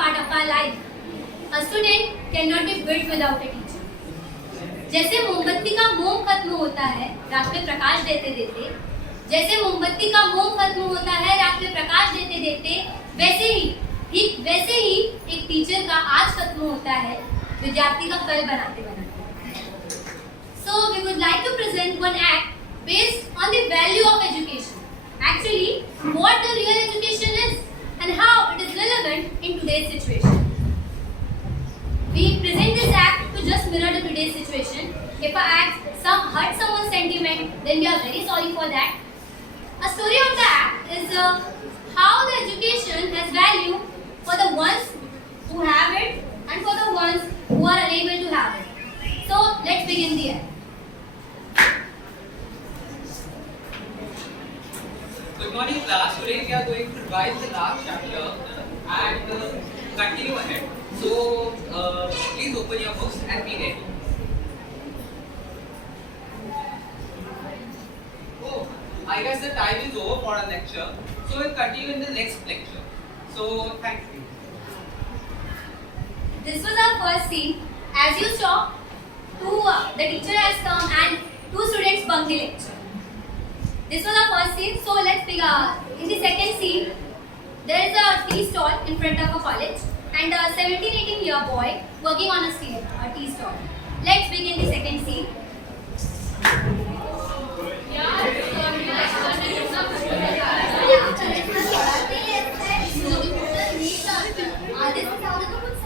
part of our life. A student cannot be built without a teacher. जैसे मोमबत्ती का मोम खत्म होता है रात में प्रकाश देते देते, जैसे मोमबत्ती का मोम खत्म होता है रात में प्रकाश देते देते, ठीक वैसे ही एक टीचर का आज खत्म होता है विद्यार्थी का कल बनाते बनाते. So we would like to present one act based on the value of education. Actually, what the real education is and how it is relevant in today's situation. We present this act to just mirror the today's situation. If our act hurt someone's sentiment, then we are very sorry for that. A story of the act is how the education has value for the ones who have it and for the ones who are unable to have it. So let's begin the act. Good morning class. Today we are going to revise the last chapter and continue ahead. So please open your books and be ready. Oh, I guess the time is over for our lecture. So we'll continue in the next lecture. So thank you. This was our first scene. As you saw, the teacher has come and two students bunked the lecture. This was our first scene. So let's begin. In the second scene, there is a tea stall in front of a college and a 17-18-year boy working on a tea stall. Let's begin the second scene.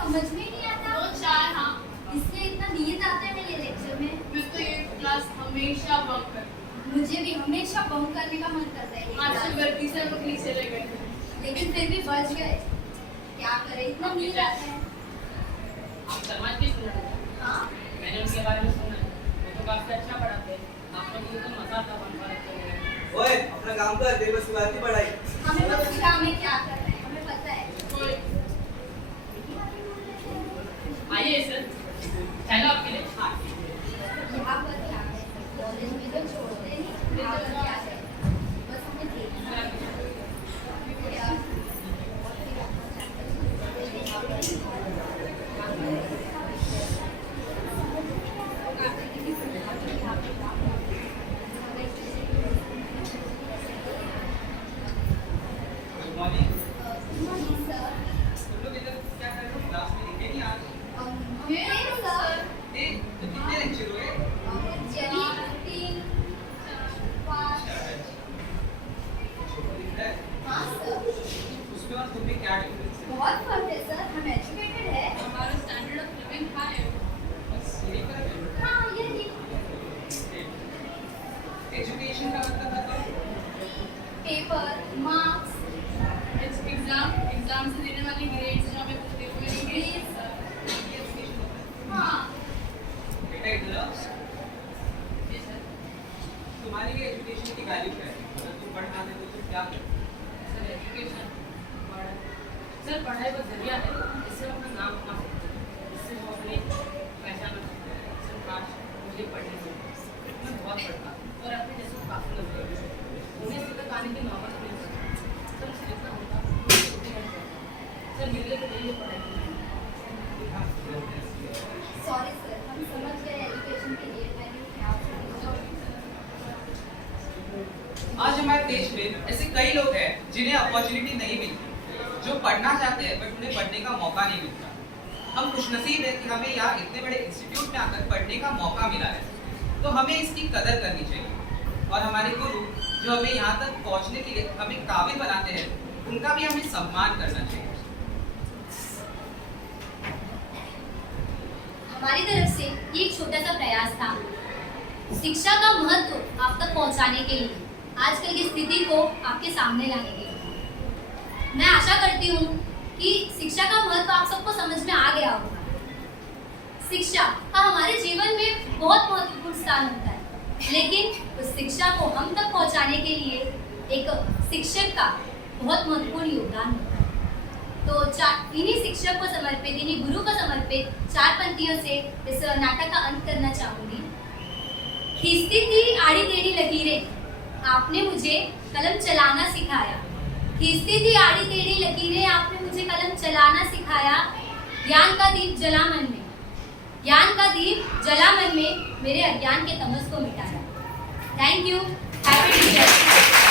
समझ में नहीं आता वो चार. हाँ, इसलिए इतना नींद आता है मेरे लेक्चर में. मैं तो ये क्लास हमेशा बंक कर. मुझे भी हमेशा बंक करने का मन करता है. आज तो गलती से हम नीचे रह गए, लेकिन फिर भी बच गए. क्या करें, इतना नींद आता है. आप समाज की सुना है? हाँ, मैंने उनके बारे में सुना है. वो तो काफी अच्छा पढ़ाते हैं. आप लोगों को तो मजा आता बंक करने में. ओए, अपना काम कर, तेरे बस की बात नहीं पढ़ाई. हमें बस काम है, क्या करना है हमें पता है. आइए सर, चलो आपके लिए. हाँ, यहाँ पर क्या है, कॉलेज में तो छोड़ते नहीं. यहाँ पर क्या है, बस हमें देखना है. Good morning. तुम लोग इधर क्या कर रहे हो? क्लास में लिखे नहीं आज? तो कितने लेक्चर हुए? उसके बाद तुम्हें क्या डिफरेंस है? बहुत फर्क है सर. हम एजुकेटेड है. हमारा स्टैंडर्ड ऑफ लिविंग हाई है. बस यही फर्क है. हाँ, ये एजुकेशन का मतलब बताओ. पेपर मार्क्स एग्जाम से देने वाले ग्रेड्स जो हमें देते हैं ग्रेड्स. हाँ. बेटा इधर जी सर. तुम्हारी ये एजुकेशन की वैल्यू क्या है? अगर तुम पढ़ पाते तो तुम क्या करोगे? सर एजुकेशन सर पढ़ाई का जरिया है. इससे हम अपना नाम कमा सकते हैं. इससे हम अपनी पहचान बना सकते हैं. सर काश मुझे पढ़ने से मैं बहुत पढ़ता और अपने जैसे को काफी लोग उन्हें से तक आने की नौबत नहीं पड़ती. सर मुझे जितना होता सर मेरे लिए तो यही पढ़ाई. सॉरी सर, हम समझ गए एजुकेशन के लिए वैल्यू क्या होती है. आज हमारे देश में ऐसे कई लोग हैं जिन्हें अपॉर्चुनिटी नहीं मिलती, जो पढ़ना चाहते हैं बट उन्हें पढ़ने का मौका नहीं मिलता. हम खुशनसीब हैं कि हमें यहाँ इतने बड़े इंस्टीट्यूट में आकर पढ़ने का मौका मिला है. तो हमें इसकी कदर करनी चाहिए और हमारे गुरु जो हमें यहाँ तक पहुँचने के लिए हमें काबिल बनाते हैं, उनका भी हमें सम्मान करना चाहिए. हमारी तरफ से ये एक छोटा सा प्रयास था शिक्षा का महत्व आप तक पहुंचाने के लिए, आजकल की स्थिति को आपके सामने लाने के लिए. मैं आशा करती हूँ कि शिक्षा का महत्व आप सबको समझ में आ गया होगा. शिक्षा का हमारे जीवन में बहुत महत्वपूर्ण स्थान होता है, लेकिन उस शिक्षा को हम तक पहुंचाने के लिए एक शिक्षक का बहुत महत्वपूर्ण योगदान होता है. तो इन्हीं शिक्षक को समर्पित, इन्हीं गुरु को समर्पित 4 पंक्तियों से इस नाटक का अंत करना चाहूंगी. खींचती थी आड़ी टेढ़ी लकीरें, आपने मुझे कलम चलाना सिखाया. खींचती थी आड़ी टेढ़ी लकीरें, आपने मुझे कलम चलाना सिखाया, ज्ञान का दीप जला मन में, ज्ञान का दीप जला मन में, मेरे अज्ञान के तमस को मिटाया। Thank you. Happy teachers.